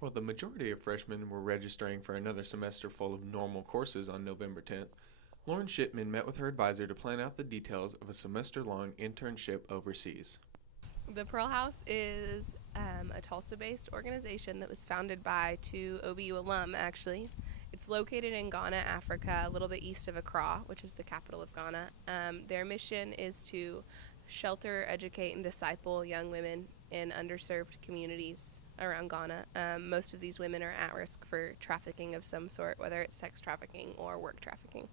While the majority of freshmen were registering for another semester full of normal courses on November 10th, Lauren Shipman met with her advisor to plan out the details of a semester long internship overseas. The Pearl House is a Tulsa based organization that was founded by two OBU alum, actually. It's located in Ghana, Africa, a little bit east of Accra, which is the capital of Ghana. Their mission is to shelter, educate, and disciple young women in underserved communities around Ghana. Most of these women are at risk for trafficking of some sort, whether it's sex trafficking or work trafficking.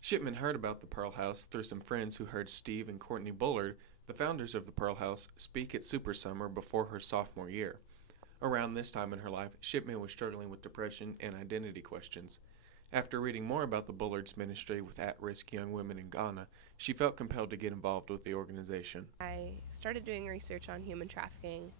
Shipman heard about the Pearl House through some friends who heard Steve and Courtney Bullard, the founders of the Pearl House, speak at Super Summer before her sophomore year. Around this time in her life, Shipman was struggling with depression and identity questions. After reading more about the Bullards' ministry with at risk young women in Ghana, she felt compelled to get involved with the organization. I started doing research on human trafficking,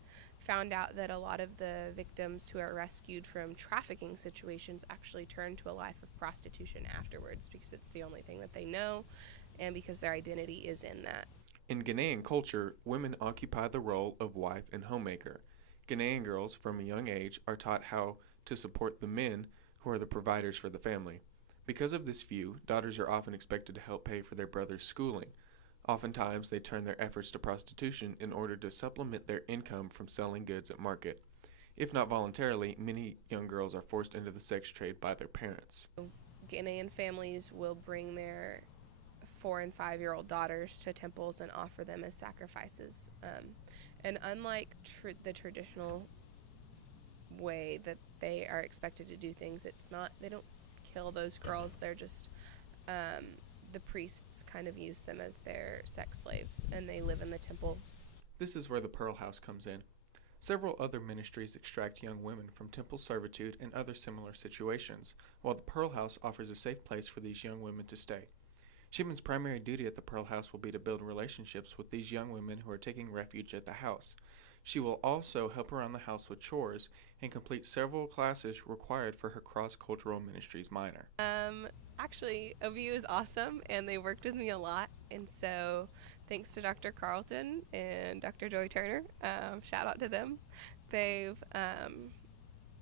found out that a lot of the victims who are rescued from trafficking situations actually turn to a life of prostitution afterwards because it's the only thing that they know and because their identity is in that. In Ghanaian culture, women occupy the role of wife and homemaker. Ghanaian girls, from a young age, are taught how to support the men who are the providers for the family. Because of this view, daughters are often expected to help pay for their brother's schooling. Oftentimes, they turn their efforts to prostitution in order to supplement their income from selling goods at market. If not voluntarily, many young girls are forced into the sex trade by their parents. Ghanaian families will bring their 4 and 5 year old daughters to temples and offer them as sacrifices. And unlike the traditional way that they are expected to do things, they don't kill those girls. They're just, the priests kind of use them as their sex slaves and they live in the temple. This is where the Pearl House comes in. Several other ministries extract young women from temple servitude and other similar situations, while the Pearl House offers a safe place for these young women to stay. Shipman's primary duty at the Pearl House will be to build relationships with these young women who are taking refuge at the house. She will also help around the house with chores and complete several classes required for her cross-cultural ministries minor. Actually, OVU is awesome, and they worked with me a lot. And so, thanks to Dr. Carlton and Dr. Joy Turner, shout out to them. They've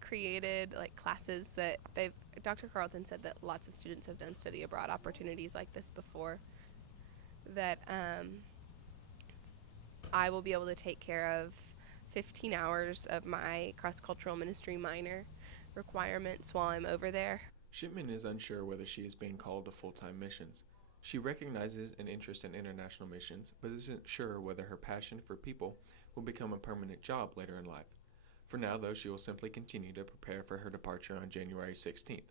created like classes that they've. Dr. Carlton said that lots of students have done study abroad opportunities like this before. That I will be able to take care of 15 hours of my cross-cultural ministry minor requirements while I'm over there. Shipman is unsure whether she is being called to full-time missions. She recognizes an interest in international missions, but isn't sure whether her passion for people will become a permanent job later in life. For now, though, she will simply continue to prepare for her departure on January 16th.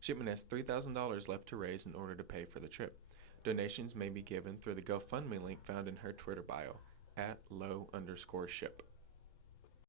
Shipman has $3,000 left to raise in order to pay for the trip. Donations may be given through the GoFundMe link found in her Twitter bio, @low_ship.